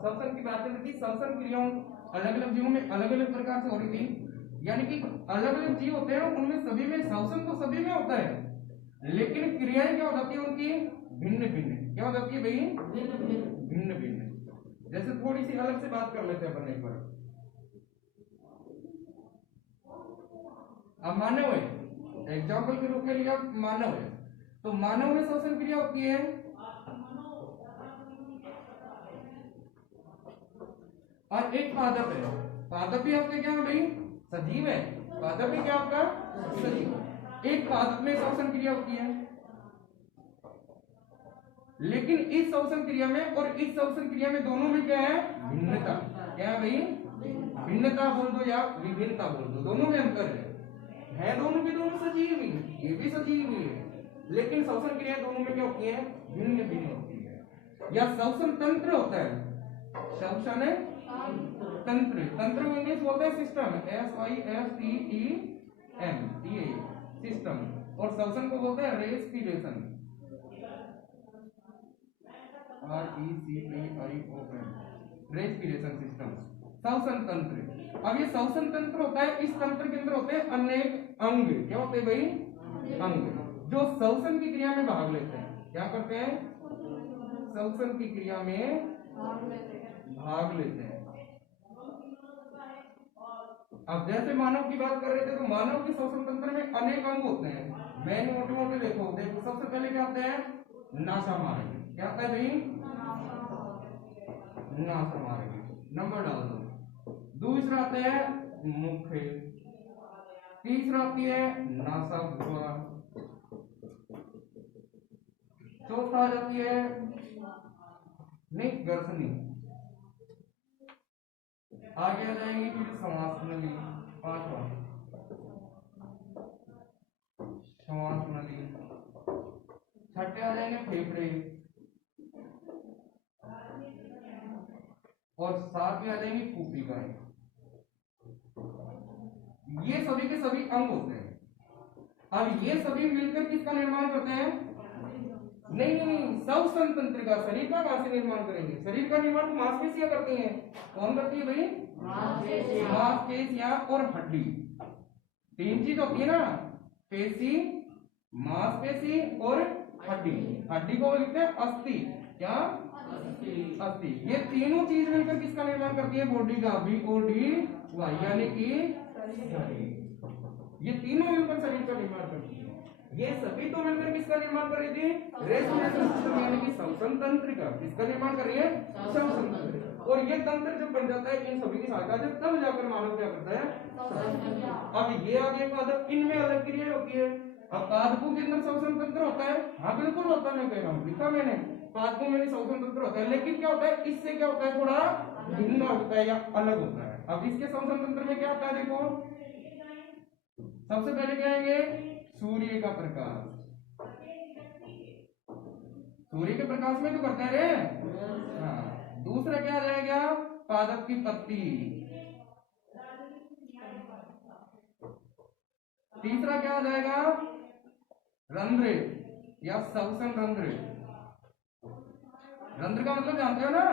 श्वसन की बात चल रही थी, श्वसन क्रियाओं अलग अलग जीवों में अलग अलग प्रकार से हो रही थी, यानी कि अलग अलग जीव होते हैं उनमें सभी में श्वसन तो सभी में होता है, लेकिन क्रियाएं क्या हो जाती है उनकी भिन्न भिन्न। क्या हो जाती है भाई? भिन्न भिन्न। जैसे थोड़ी सी अलग से बात कर लेते हैं अपन एक बार। अब मानव है, एग्जाम्पल के रूप में लिया मानव है, तो मानव में श्वसन क्रिया होती है और एक पादप है। पादप भी आपके क्या है भाई? सजीव है। पादप भी क्या आपका? सजीव। एक पादप में श्वसन क्रिया होती है, लेकिन इस श्वसन क्रिया में और इस श्वसन क्रिया में दोनों में क्या है? भिन्नता। क्या है भाई? भिन्नता बोल दो या विभिन्नता बोल दो, दोनों में अंतर है दोनों के दोनों सजीव ही, ये भी सजीव ही है, लेकिन श्वसन क्रिया दोनों में क्या होती है? भिन्न भिन्न होती है। या श्वसन तंत्र होता है, श्वसन तंत्र, तंत्र में इंग्लिश बोलते हैं सिस्टम, SYSTEM, ये सिस्टम, और श्वसन को बोलते हैं रेस्पिरेशन, RESPIRATION, रेस्पिरेशन सिस्टम, श्वसन तंत्र। अब ये श्वसन तंत्र होता है, इस तंत्र के अंदर होते हैं अनेक अंग। क्या होते हैं भाई? अंग, जो श्वसन की क्रिया में भाग लेते हैं। क्या करते हैं? श्वसन की क्रिया में भाग लेते हैं। अब जैसे मानव की बात कर रहे थे, तो मानव के श्वसन तंत्र में अनेक अंग होते हैं। मैंने मोटे मोटे देखो, सबसे पहले क्या होता है? नासा मार्ग। क्या होता है भाई? नासा मार्ग, नंबर डाल दो। दूसरा आता है मुख, तीसरा आती है नासाभुआ, चौथा आ जाती है निगर्सनी, आगे आ जाएंगी फिर श्वास नली, पांचवा श्वास नली, छठे आ जाएंगे फेफड़े, और सातवें आ जाएंगी कूपिकाएं। ये सभी के सभी अंग होते हैं। अब ये सभी मिलकर किसका निर्माण करते हैं? नहीं, श्वसन तंत्र का। शरीर का कहां से निर्माण करेंगे? शरीर का निर्माण तो मांसपेशियां करती हैं। कौन करती है भाई? मांसपेशियां और हड्डी, तीन चीज होती है ना, पेशी, मांसपेशी और हड्डी। हड्डी को लिखते हैं अस्थि। क्या? अस्थि। ये तीनों चीज मिलकर किसका निर्माण करती है? बॉडी का, BODY, यानी कि शरीर। ये तीनों मिलकर शरीर का निर्माण करती है। ये सभी तो मिलकर किसका निर्माण कर रही थी? रेस्पिरेशन सिस्टम, यानी कि श्वसन तंत्र का। किसका निर्माण कर रही है? श्वसन तंत्र। और ये तंत्र जब बन जाता है इन सभी की सहायता से, तब जाकर मानव क्या करता है? अब ये आगे पादप, इनमें अलग क्रिया होती है। अब पादपों के अंदर श्वसन तंत्र होता है, हाँ बिल्कुल होता है, मैं कह रहा हूँ, लिखा मैंने, पादपों में श्वसन तंत्र होता है, लेकिन क्या होता है? इससे क्या होता है? थोड़ा भिन्न होता है या अलग होता है। अब इसके श्वसन तंत्र में क्या होता है? देखो, सबसे पहले क्या आएंगे? सूर्य का प्रकाश। सूर्य के प्रकाश में तो करते हैं रे। हाँ। दूसरा क्या आ जाएगा? पादप की पत्ती। तीसरा क्या आ जाएगा? रंध्र या श्वसन रंध्र। रंध्र का मतलब जानते हो ना?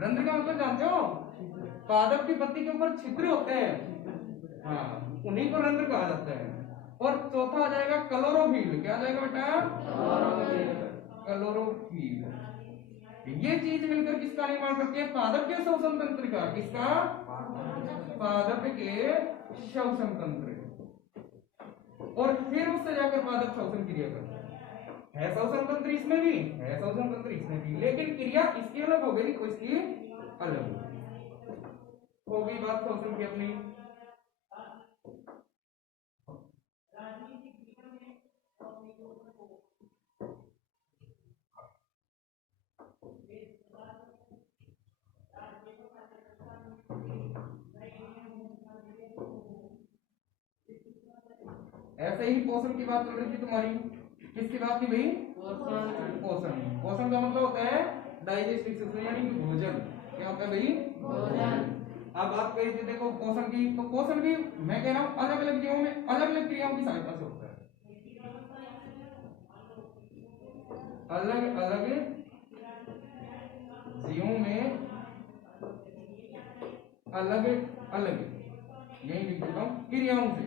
रंध्र का मतलब जानते हो? पादप की पत्ती के ऊपर छिद्र होते हैं, हाँ, उन्हीं को रंध्र कहा जाता है। और चौथा आ जाएगा क्लोरोफिल। क्या आ जाएगा बेटा? क्लोरोफिल। ये चीज मिलकर किसका निर्माण करती है? पादप के श्वसन तंत्र का। किसका? पादप के श्वसन तंत्र। और फिर उससे जाकर पादप श्वसन क्रिया करता है। श्वसन तंत्र इसमें भी है, श्वसन तंत्र इसमें भी, लेकिन क्रिया इसकी अलग हो गई तो इसकी अलग हो गई। बात श्वसन की अपनी। ऐसे ही पोषण की बात चल रही थी तुम्हारी। किसकी बात थी भाई? पोषण। पोषण का मतलब होता है डाइजेस्टिव सिस्टम, यानी भोजन। क्या होता है भाई? भोजन। अब बात कही थी देखो पोषण की, तो पोषण भी मैं कह रहा हूं अलग अलग जीवों में अलग अलग क्रियाओं की सहायता से होता है। अलग अलग जीवों में अलग अलग, यही लिख देता हूँ क्रियाओं से।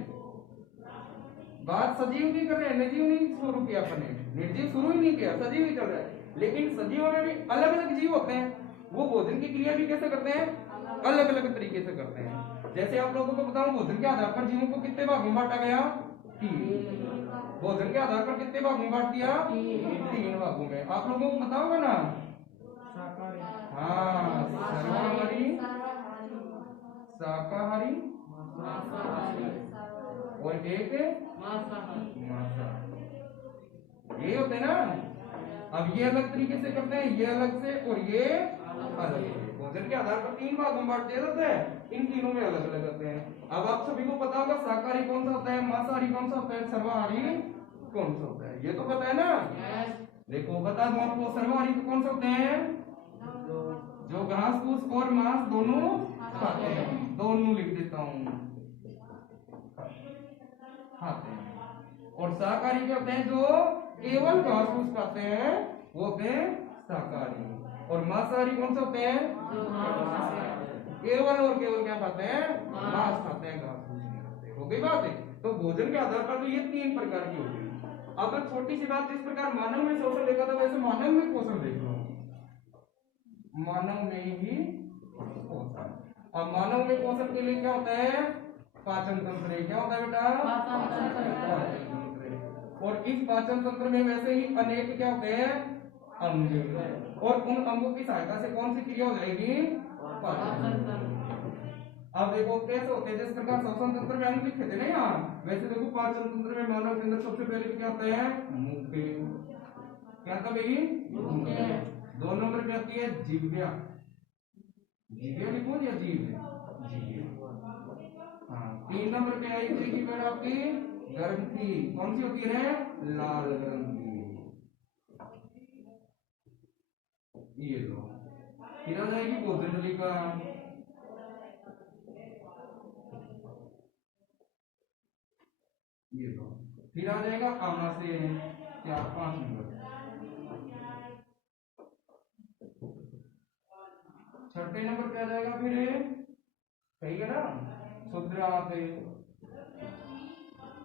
बात सजीव की कर रहे हैं, निर्जीव नहीं शुरू किया अपने, निर्जीव शुरू ही नहीं किया, सजीव ही कर रहा है। लेकिन सजीव में भी अलग अलग जीव होते हैं, वो भोजन की क्रिया भी कैसे करते हैं, अलग अलग तरीके से करते हैं। जैसे आप लोगों को बताऊं, भोजन के आधार पर जीवों को कितने भागों में बांटा गया, 3। भोजन के आधार पर कितने भागों में बांट दिया, 3 भागों में। आप लोगों को पता होगा ना, हाँ, सर्वाहारी, शाकाहारी और एक मांसाहारी, ये होते हैं ना। अब ये अलग तरीके से करते हैं, ये अलग से और ये अलग से। भोजन के आधार पर 3 भागों में बांट दिया जाता है, इन तीनों में अलग अलग होते हैं। अब आप सभी को पता होगा शाकाहारी कौन सा होता है, मांसाहारी कौन सा होता है, सर्वाहारी कौन सा होता है, ये तो पता है ना। देखो बता दो आपको, सर्वाहारी तो कौन सा होते हैं, जो घास फूस और मांस दोनों खाते हैं, दोनों लिख देता हूँ, खाते हैं। और शाकाहारी क्या होते हैं, जो केवल घास फूस खाते हैं, वो होते हैं शाकाहारी। और मांसाहारी कौन से होते हैं, केवल और केवल क्या खाते हैं, मांस खाते हैं, घास फूस नहीं खाते। हो गई बात है। तो भोजन के आधार पर तो ये 3 प्रकार की होती है। अब छोटी सी बात, इस प्रकार मानव में शोषण देखा था, वैसे मानव में पोषण देख लो, मानव में ही पोषण। अब मानव में पोषण के लिए क्या होता है, पाचन तंत्र। क्या होता है बेटा, पाचन तंत्र। और इस पाचन तंत्र में वैसे ही अनेक क्या होते हैं, अंग। और उन अंगों की सहायता से कौन सी क्रिया हो जाएगी, पाचन तंत्र। अब देखो कैसे होते हैं, जिस प्रकार श्वसन तंत्र में अंग लिखे थे ना यहाँ, वैसे देखो पाचन तंत्र में मानव के अंदर सबसे पहले क्या होता है, मुख। क्या था भाई, मुख। 2 नंबर पे आती है जीव्या, जीव्या लिखो या जीव, हाँ। 3 नंबर पे आई थी कि आपकी ग्रंथि, कौन सी होती है, लाल ग्रंथि, ये लो। फिर आ जाएगी भोजन नलिका, ये लो। फिर आ जाएगा आमाशय, 4-5 नंबर। 6ठे नंबर पे आ जाएगा फिर, सही है ना, शुद्रांत,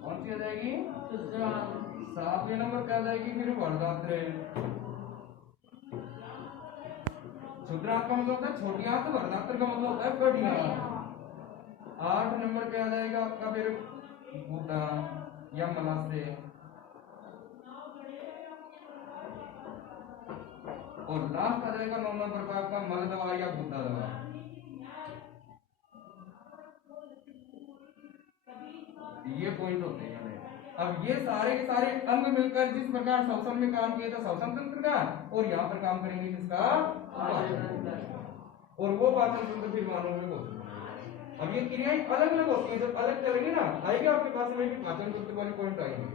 कौन सी आ जाएगी, शुद्रांत। 7वें नंबर पे आ जाएगी फिर वर्धात्र। शुद्रांत का मतलब होता है छोटी आंत, वर्धात्र का मतलब होता है बड़ी आंत। 8 नंबर पे आ जाएगा आपका फिर गुदा या मलाशय। और लास्ट आ जाएगा 9 नंबर पर आपका मल दवा या गुदा दवा। ये पॉइंट होते हैं। अब ये सारे के सारे अंग मिलकर जिस प्रकार श्वसन में काम किया था श्वसन तंत्र का, और यहाँ पर काम करेंगे किसका, और वो पाचन तंत्र फिर मानव में होती है। अब ये क्रियाएं अलग अलग होती है, जब अलग चलेंगे ना, आएगा आपके पास में भी पाचन तंत्र वाले पॉइंट आएंगे,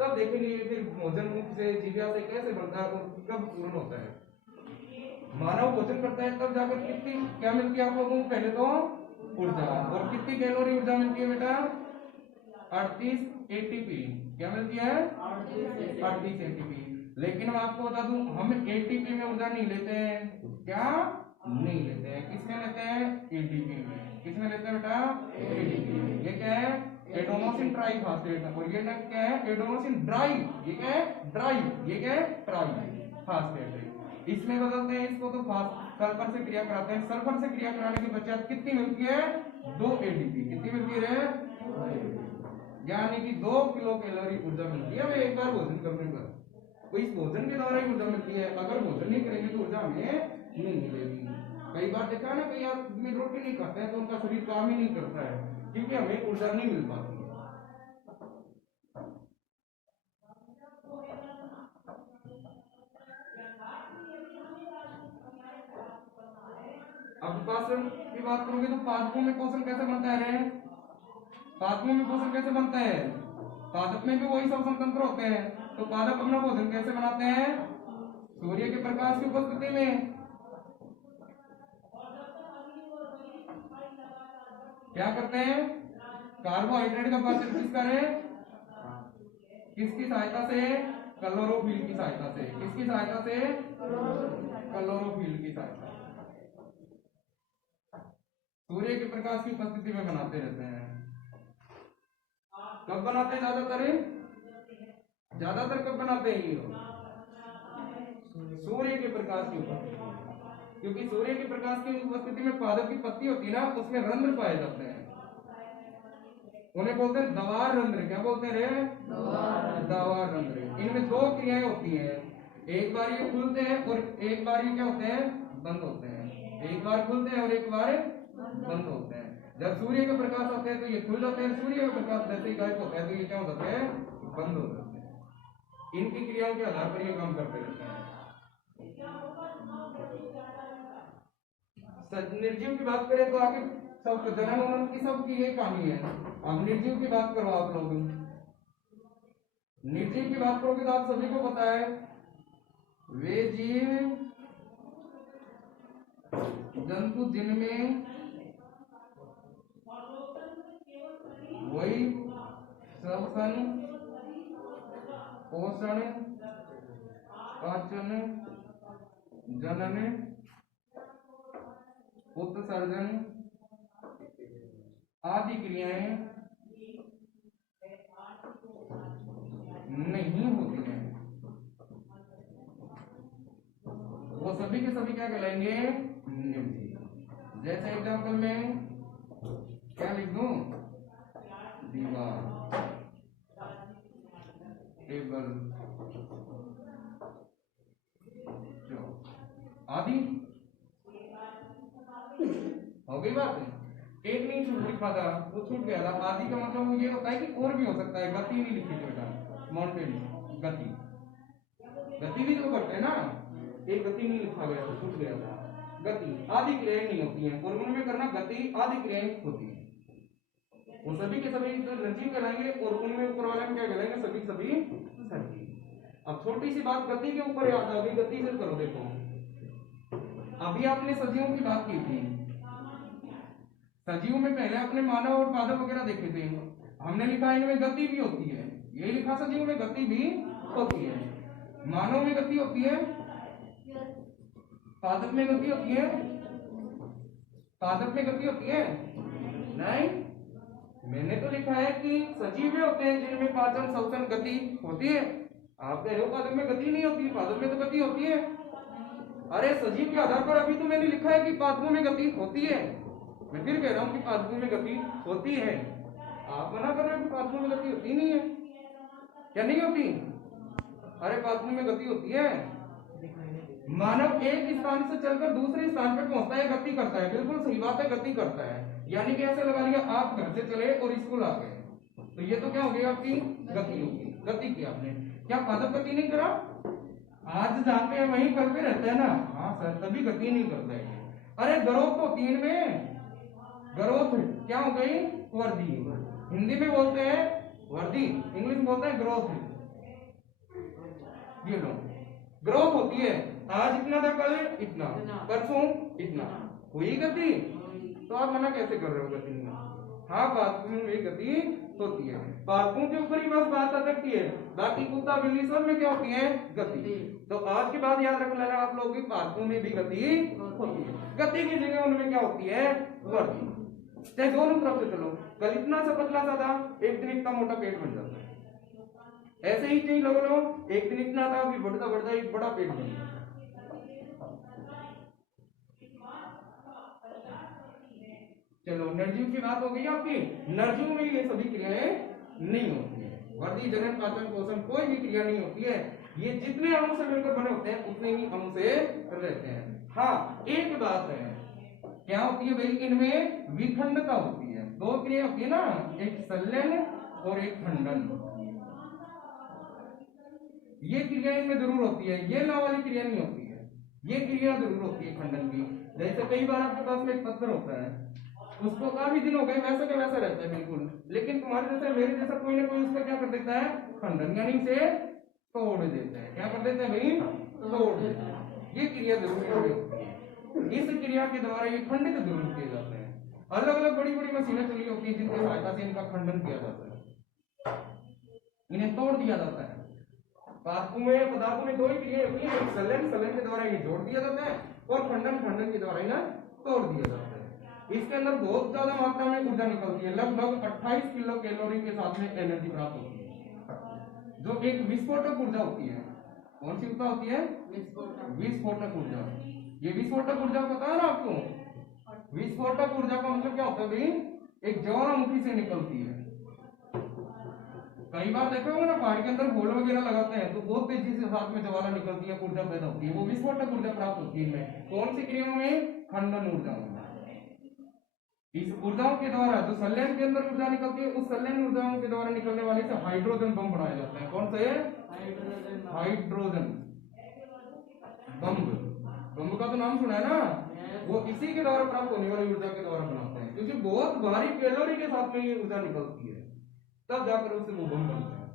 तब देखेंगे फिर भोजन मुख से जीव्या से कैसे बनता है और कब पूर्ण होता है। मानव भोजन करता है तब जाकर कितनी क्या मिलती है आप लोगों को, पहले तो ऊर्जा, और कितनी कैलोरी ऊर्जा मिलती है बेटा, 38 एटीपी। क्या मिलती है, 38 एटीपी। लेकिन मैं आपको बता दूं, हम एटीपी में ऊर्जा नहीं लेते हैं, क्या नहीं लेते हैं, किसमें लेते हैं, एटीपी में। किसमें लेते हैं बेटा, एटीपी में। ये क्या है, एडेनोसिन ट्राइफॉस्फेट, और ये क्या है, एडेनोसिन ड्राई, ये क्या है, ड्राई, ये क्या है, ट्राइफॉस्फेट। इसमें बदलते हैं इसको तो सल्फर से क्रिया कराते हैं, सल्फर से क्रिया कराने के पश्चात कितनी मिलती है, 2 एटीपी। कितनी मिलती है, यानी कि 2 किलो कैलोरी ऊर्जा मिलती है एक बार भोजन करने पर। तो इस भोजन के द्वारा ही ऊर्जा मिलती है, अगर भोजन नहीं करेंगे तो ऊर्जा हमें नहीं मिलेगी। कई बार देखा है ना, कई आदमी रोटी नहीं खाते हैं तो उनका शरीर काम ही नहीं करता है, क्योंकि हमें ऊर्जा नहीं मिल पाती है। अब पाचन की बात करोगे तो पादपों में पोषण कैसे बनता है, पादपों में पोषण कैसे बनता है, पादप में भी वही श्वसन तंत्र होते हैं। तो पादप अपना भोजन कैसे बनाते हैं, सूर्य के प्रकाश की उपस्थिति में। क्या करते हैं, कार्बोहाइड्रेट का पाचन किस करें, किसकी सहायता से, क्लोरोफिल की सहायता से। किसकी सहायता से, क्लोरोफिल की सहायता से। सूर्य के प्रकाश की उपस्थिति में बनाते रहते हैं। कब बनाते हैं ज्यादातर कब बनाते हैं ये? सूर्य के प्रकाश की उपस्थिति में, क्योंकि सूर्य के प्रकाश की उपस्थिति में पादप की पत्ती होती है ना, उसमें रंध्र पाए जाते हैं, उन्हें बोलते हैं दवार रंध्र। क्या बोलते हैं रे? दवार रंध्र। इनमें दो क्रियाएं होती हैं, एक बार ये खुलते हैं और एक बार ये क्या होते हैं? बंद होते हैं। एक बार खुलते हैं और एक बार बंद होते हैं। जब सूर्य का प्रकाश आता है तो ये खुल जाते हैं, सूर्य का प्रकाश जैसे ही गायब होता है तो ये क्या हो जाते हैं? बंद हो जाते हैं। इनकी क्रियाओं के आधार पर ये काम करते रहते हैं। निर्जीव की बात करें तो आगे सब जनन उन्नत की सबकी ये कहानी है। अब निर्जीव की बात करो आप लोग। निर्जीव की बात करोगे तो आप सभी को पता है वे जीव जंतु जिनमें वही श्वसन, पोषण, पाचन, जनन, उत्सर्जन आदि क्रियाएं नहीं होती हैं, वो सभी के सभी क्या कहलाएंगे? निर्जीव। जैसे एग्जाम्पल में क्या लिख दूं? दीवार, टेबल आदि। हो गई बात? एक नहीं छूट लिखा था, वो छूट गया था। आदि का मतलब ये होता है कि और भी हो सकता है। गति नहीं लिखी थी बेटा, माउंटेन गति, गति भी तो करते हैं ना, एक गति नहीं लिखा गया तो छूट गया था। गति आदि क्रियाएं नहीं होती हैं, और उनमें करना गति आदि क्रियाएं होती हैं। वो सभी के सभी तो निर्जीव कहलाएंगे, और उनमें ऊपर वाले में क्या कहलाएंगे? सभी सजीव। अब छोटी सी बात गति के ऊपर याद आ गई, गति से करो। देखो अभी आपने सजीवों की बात की थी, सजीव में पहले आपने मानव और पादप वगैरह देखे थे। हमने लिखा इनमें गति भी होती है, यही लिखा सजीव में गति भी होती है। मानव में गति होती है, पादप में गति होती है, पादप में गति होती है नहीं। मैंने तो लिखा है कि सजीव में होते हैं जिनमें पाचन, श्वसन, गति होती है। आप कह रहे हो पादप में गति नहीं होती, पादप में तो गति होती है। अरे सजीव के आधार पर अभी तो मैंने लिखा है कि पादपों में गति होती है। मैं फिर कह रहा हूँ कि पादपों में गति होती है। आप मना कर रहे हो कि पादपों में गति होती नहीं है। क्या नहीं होती? अरे पादपों में गति होती है। मानव एक स्थान से चलकर दूसरे स्थान पर पहुंचता है, गति करता है। बिल्कुल सही बात है, गति करता है। यानी कि ऐसे लगा लिया, आप घर से चले और स्कूल आ गए, तो ये तो क्या हो गई? आपकी गति होगी। गति की आपने। क्या पादप गति नहीं करा? आज जहाँ पे वहीं कल पे रहता है ना, हाँ सर, तभी गति नहीं करता है। अरे ग्रोथ तो 3 में ग्रोथ क्या हो गई? वर्दी। हिंदी में बोलते हैं वर्दी, इंग्लिश में बोलते हैं ग्रोथ। ये लो ग्रोथ होती है। आज इतना था, कल इतना, परसों इतना, हुई गति। तो आप मना कैसे कर रहे हो गति में? हाँ, पादपों में गति होती है। पादपों के ऊपर ही बस बात अटकती है, बाकी कुत्ता बिल्ली सब में क्या होती है? गति। तो आज के बाद याद रख लेना आप लोग की पादपों में भी गति होती है। गति की जगह उनमें क्या होती है? वर्दी। चाहे दोनों तरफ से चलो, कल इतना सा पतला सा था, एक दिन इतना मोटा पेट बन जाता है। ऐसे ही चीज लोग लो, एक दिन इतना था, अभी बढ़ता बढ़ता एक बड़ा पेट बन जाता है। चलो निर्जीव की बात हो गई आपकी। निर्जीव में ये सभी क्रियाएं नहीं होती है। वर्दी, जनन, पाचन, पोषण कोई भी क्रिया नहीं होती है। ये जितने अणु से मिलकर बने होते हैं उतने ही अणु से रहते हैं। हाँ, एक बात है, क्या होती है भाई? इनमें विखंडता होती है। दो क्रिया होती है ना, एक संलयन और एक खंडन। ये क्रिया इनमें जरूर होती है, ये ला वाली क्रिया नहीं होती है। ये क्रिया जरूर होती है खंडन की। जैसे कई बार आपके पास में एक पत्थर होता है, उसको काफी दिन हो गए, वैसे का वैसा रहता है बिल्कुल, लेकिन तुम्हारे जैसा मेरे जैसा कोई ना कोई उसका क्या कर देता है? खंडन, यानी से तोड़ देता है। क्या कर देते हैं भाई? तोड़ देते हैं। ये क्रिया जरूर होती है। इस क्रिया के द्वारा ये खंडित जरूर किए जाते हैं। अलग अलग बड़ी बड़ी मशीनें चली होती है जिनकी सहायता से इनका खंडन किया जाता है, इन्हें तोड़ दिया जाता है। पदार्थों में दो ही क्रिया होती है, संलयन के द्वारा इन्हें जोड़ दिया जाता है, और खंडन के द्वारा इन्हें तोड़ दिया जाता है। इसके अंदर बहुत ज्यादा मात्रा में ऊर्जा निकलती है, लगभग 28 किलो कैलोरी के साथ में एनर्जी प्राप्त होती है, जो एक विस्फोटक ऊर्जा होती है। कौन सी ऊर्जा होती है? विस्फोटक ऊर्जा। ये विस्फोटक ऊर्जा पता है ना आपको? विस्फोटक ऊर्जा का मतलब क्या होता है भाई? एक ज्वालामुखी से निकलती है। कई बार देखो ना पहाड़ के अंदर होल वगैरह लगाते हैं तो बहुत तेजी से साथ में ज्वाला निकलती है, ऊर्जा पैदा होती है, वो विस्फोटक ऊर्जा प्राप्त होती है इनमें। कौन सी क्रियाओं में? खंडन ऊर्जा में। इस ऊर्जाओं के द्वारा जो संलयन के अंदर ऊर्जा निकलती है, उस संलयन ऊर्जाओं के द्वारा निकलने वाले से हाइड्रोजन बम बनाया जाता है। कौन सा है? Hydrogen bomb. बम का तो नाम सुना है ना? वो इसी के द्वारा प्राप्त होने वाली ऊर्जा के द्वारा बनाते हैं, क्योंकि बहुत भारी कैलोरी के साथ में ये ऊर्जा निकलती है, तब जाकर उससे वो बम बनता है।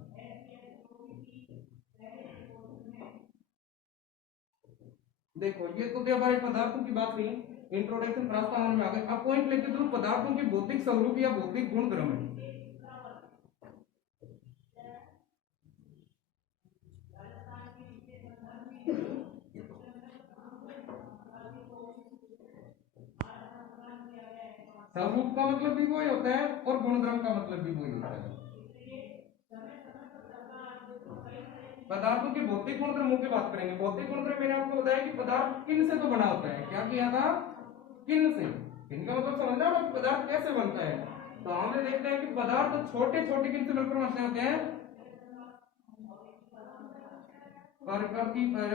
देखो ये तो थे हमारे पदार्थों की बात हुई, इंट्रोडक्शन प्रास्तावन में आ गए। अब पॉइंट लेके चलो पदार्थों के भौतिक स्वरूप या भौतिक गुण धर्म है। स्वरूप का मतलब भी वही होता है और गुणधर्म का मतलब भी वही होता है। पदार्थों के भौतिक गुणधर्मों की बात करेंगे। भौतिक गुणधर्म मैंने आपको बताया कि पदार्थ किन से तो बना होता है। क्या किया था? किन से। इनका मतलब समझना ना कि पदार्थ कैसे बनता है। तो हमने देखते हैं कि पदार्थ छोटे छोटे किन से मिलकर बनते होते हैं? प्रकृति पर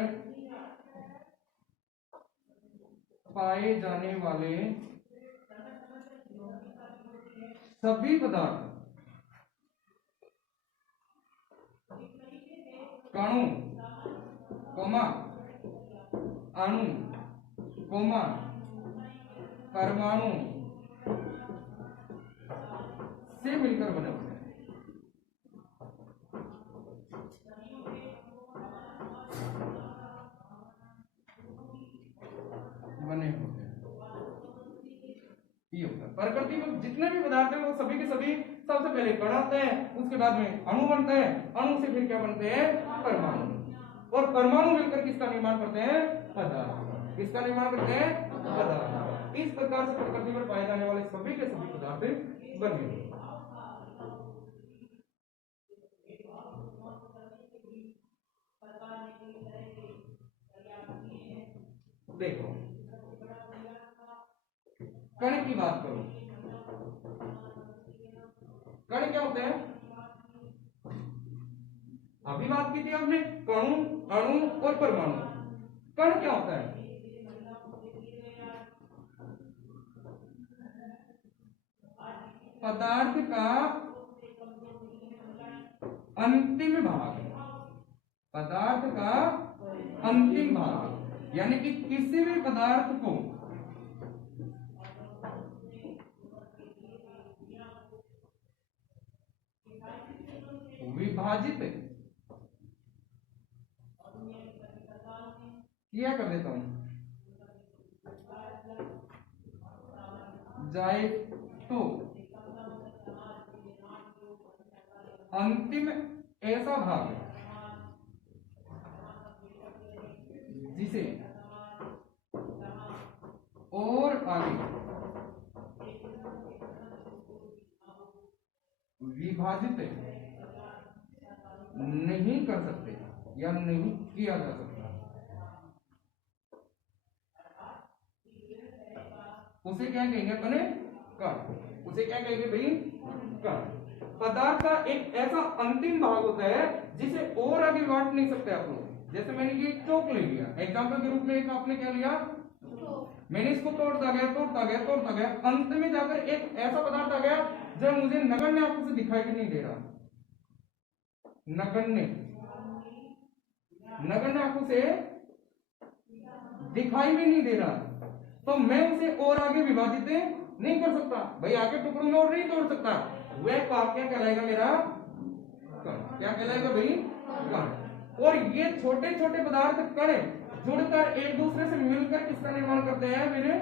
पाए जाने वाले सभी पदार्थ कणु कोमा अणु कोमा परमाणु से मिलकर बने होते हैं। बने होते हैं ये होता है। प्रकृति में जितने भी पदार्थ हैं वो सभी के सभी सबसे पहले कण आते हैं, उसके बाद में अणु बनते हैं, अणु से फिर क्या बनते हैं? परमाणु। और परमाणु मिलकर किसका निर्माण करते हैं? पदार्थ। किसका निर्माण करते हैं? पदार्थ। इस प्रकार से प्रकृति पर पाए जाने वाले सभी के सभी पदार्थ बने। देखो कण की बात करो, कण क्या होते हैं? अभी बात की थी हमने कणु अणु और परमाणु। कण क्या होता है? पदार्थ का अंतिम भाग। पदार्थ का अंतिम भाग, यानी कि किसी भी पदार्थ को विभाजित किया कर देता हूं जाए तो अंतिम ऐसा भाग जिसे और आगे विभाजित नहीं कर सकते या नहीं किया जा सकता, उसे क्या कहेंगे अपने? कण। उसे क्या कहेंगे भाई? कण। पदार्थ का एक ऐसा अंतिम भाग होता है जिसे और आगे बांट नहीं सकते आप लोग। जैसे मैंने ये चौक ले लिया एग्जाम्पल के रूप में, एक आपने क्या लिया? मैंने इसको तोड़ता गया तोड़ता गया तोड़ता गया, अंत में जाकर एक ऐसा पदार्थ आ गया जो मुझे नगण्य आंखों से दिखाई भी नहीं दे रहा। नगण्य नगण्य आंखों से दिखाई भी नहीं दे रहा, तो मैं उसे और आगे विभाजित नहीं कर सकता भाई, आगे टुकड़ों में और नहीं तोड़ सकता। वह पाप क्या कहलाएगा मेरा? कण। क्या कहलाएगा भाई? कण। और ये छोटे छोटे पदार्थ कण जुड़कर एक दूसरे से मिलकर किसका निर्माण करते हैं? मेरे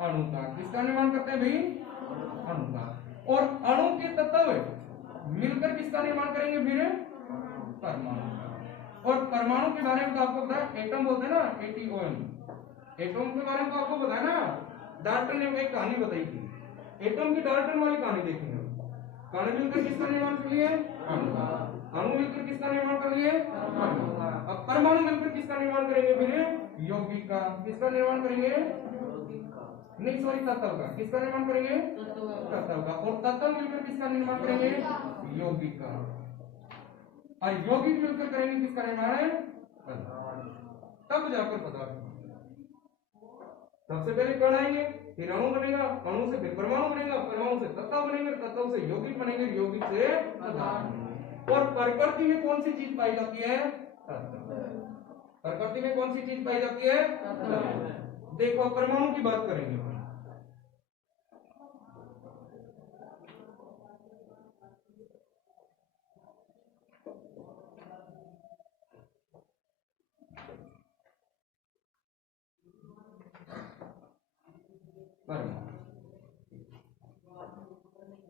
अणु का। किसका निर्माण करते हैं भाई? अणु का। और अणु के तत्व मिलकर किसका निर्माण करेंगे फिर? परमाणु का। और परमाणु के बारे में तो आपको पता है, एटम बोलते हैं ना, ATOM। एटम के बारे में तो आपको पता है ना, डाल्टन ने एक कहानी बताई थी, एटम की डाल्टन वाली कहानी देखेंगे। कण मिलकर किसका निर्माण कर लिए? अणु मिलकर किसका निर्माण कर लिए? अब परमाणु मिलकर किसका निर्माण करेंगे? फिर यौगिक का। किसका निर्माण करेंगे? नहीं सॉरी, तत्व का। किसका निर्माण करेंगे? तत्व का। और तत्व मिलकर किसका निर्माण करेंगे? यौगिक का। और यौगिक मिलकर करेंगे किसका निर्माण? तब जाकर पदार्थ। सबसे पहले कण आएंगे, फिर अणु बनेगा, अणु से फिर परमाणु बनेगा, परमाणु से तत्व बनेंगे, तत्व से यौगिक बनेंगे, यौगिक से पदार्थ। और प्रकृति में कौन सी चीज पाई जाती है? प्रकृति में कौन सी चीज पाई जाती है? देखो परमाणु की बात करेंगे।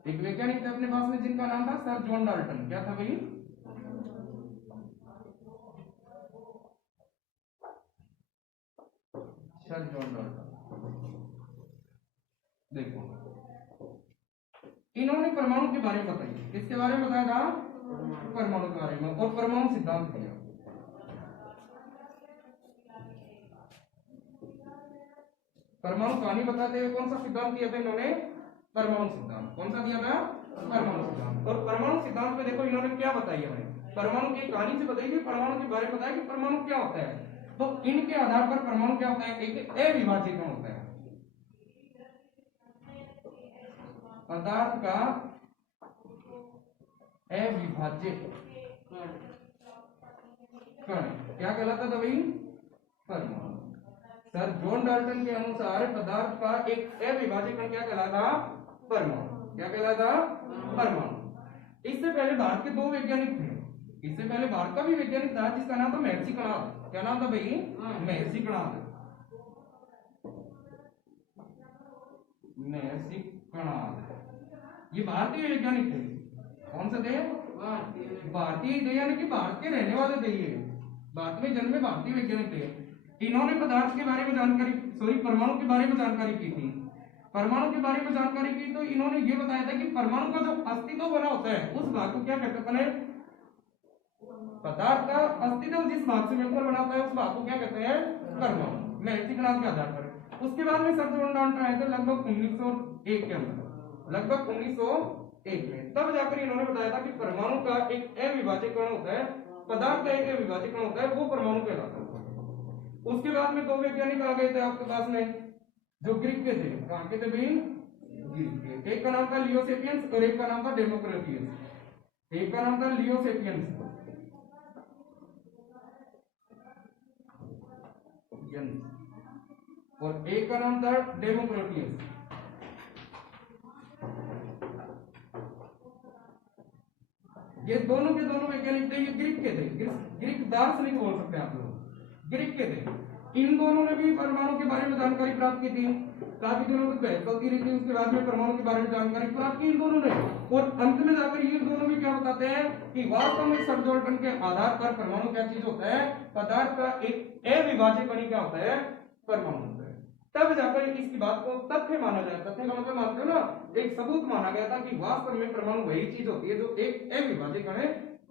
एक वैज्ञानिक थे अपने पास में जिनका नाम था सर जॉन डाल्टन। क्या था भाई? Sir John Dalton. देखो इन्होंने परमाणु के बारे में बताया। किसके बारे में बताया था? परमाणु के बारे में। और परमाणु सिद्धांत दिया। परमाणु कहानी बताते हुए कौन सा सिद्धांत दिया था इन्होंने? परमाणु सिद्धांत। कौन सा दिया था? परमाणु सिद्धांत। और परमाणु सिद्धांत में देखो इन्होंने क्या बताई हमें? परमाणु की कहानी से बताई, परमाणु के बारे में बताया कि परमाणु क्या होता है। तो इनके आधार पर परमाणु क्या होता है? एक अविभाज्य कण होता है। पदार्थ का अविभाज्य कण क्या कहलाता था भाई? परमाणु। सर जॉन डाल्टन के अनुसार पदार्थ का एक अविभाज्य कण क्या कहलाता? परमाणु। क्या कहलाता? परमाणु। इससे पहले भारत के दो वैज्ञानिक थे। इससे पहले भारत का भी वैज्ञानिक था जिसका नाम था महर्षि कणाद। क्या नाम था भाई? महर्षि कणाद। महर्षि कणाद ये भारतीय वैज्ञानिक थे। कौन से थे? भारतीय थे, यानी कि भारत के रहने वाले थे। ये भारत में जन्मे भारतीय वैज्ञानिक थे। इन्होंने पदार्थ के बारे में जानकारी, सॉरी परमाणु के बारे में जानकारी की थी। परमाणु के बारे में जानकारी की तो इन्होंने ये बताया था कि परमाणु का जो अस्तित्व बना होता है उस भाग को क्या कहते हैं? पदार्थ का अस्तित्व जिस भाग से मिलकर बना होता है उस भाग को क्या कहते हैं? परमाणु। महर्षि कणाद के आधार पर। उसके बाद में सर जॉन डाल्टन आए थे लगभग 1901 के अंदर, लगभग 1901 में। तब जाकर इन्होंने बताया था कि परमाणु का एक अविभाज्य कण होता है, पदार्थ का एक अविभाज्य कण होता है, वो परमाणु कहलाता है। उसके बाद में दो वैज्ञानिक आ गए थे आपके पास में जो ग्रीक के थे। कहां के थे भाई? ग्रीक के। एक का नाम था लियो सेपियंस और एक का नाम था डेमोक्रिटस। एक का नाम था लियो सेपियंस और एक का नाम था डेमोक्रिटस। ये दोनों के दोनों वैज्ञानिक थे। ये ग्रीक के थे, ग्रीक दार्शनिक बोल सकते हैं आप लोग, ग्रीक के थे। इन दोनों ने भी परमाणु के बारे में जानकारी प्राप्त की थी। काफी दिनों तक बहस चलती रही थी। उसके बाद में परमाणु के बारे में जानकारी प्राप्त की इन दोनों ने। और अंत में जाकर ये दोनों भी क्या बताते हैं कि वास्तव में सर डाल्टन के आधार पर परमाणु क्या चीज होता है? पदार्थ का एक अविभाज्य कण क्या होता है? परमाणु होता है। तब जाकर इसकी बात को तथ्य माना गया। तथ्य का मतलब मानते हो ना, एक सबूत माना गया था कि वास्तव में परमाणु वही चीज होती है जो एक अविभाज्य कण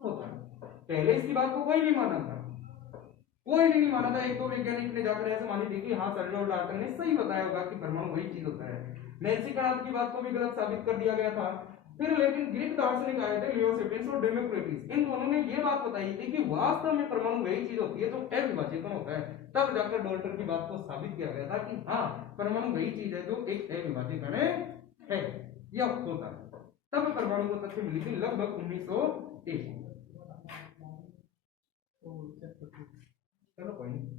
होता है। पहले इसकी बात को कोई नहीं माना था, कोई नहीं माना था। एक तो वैज्ञानिक ने जाकर ऐसे मानी थी कि हाँ सर जॉन डाल्टन ने सही बताया होगा कि परमाणु वही चीज होता है। महर्षि कणाद की बात को भी गलत साबित कर दिया गया था। फिर लेकिन ग्रीक दार्शनिक आए थे लियो सेपियंस और डेमोक्रिटस। इन दोनों ने ये बात बताई थी कि वास्तव में परमाणु वही चीज होती है जो अविभाज्य कण होता है। तब जाकर डाल्टन की बात को साबित किया गया था कि हाँ परमाणु वही चीज है जो एक अविभाज्य कण है या होता है। तब परमाणु को तथ्य मिली थी लगभग 1901। चलो कोई नहीं।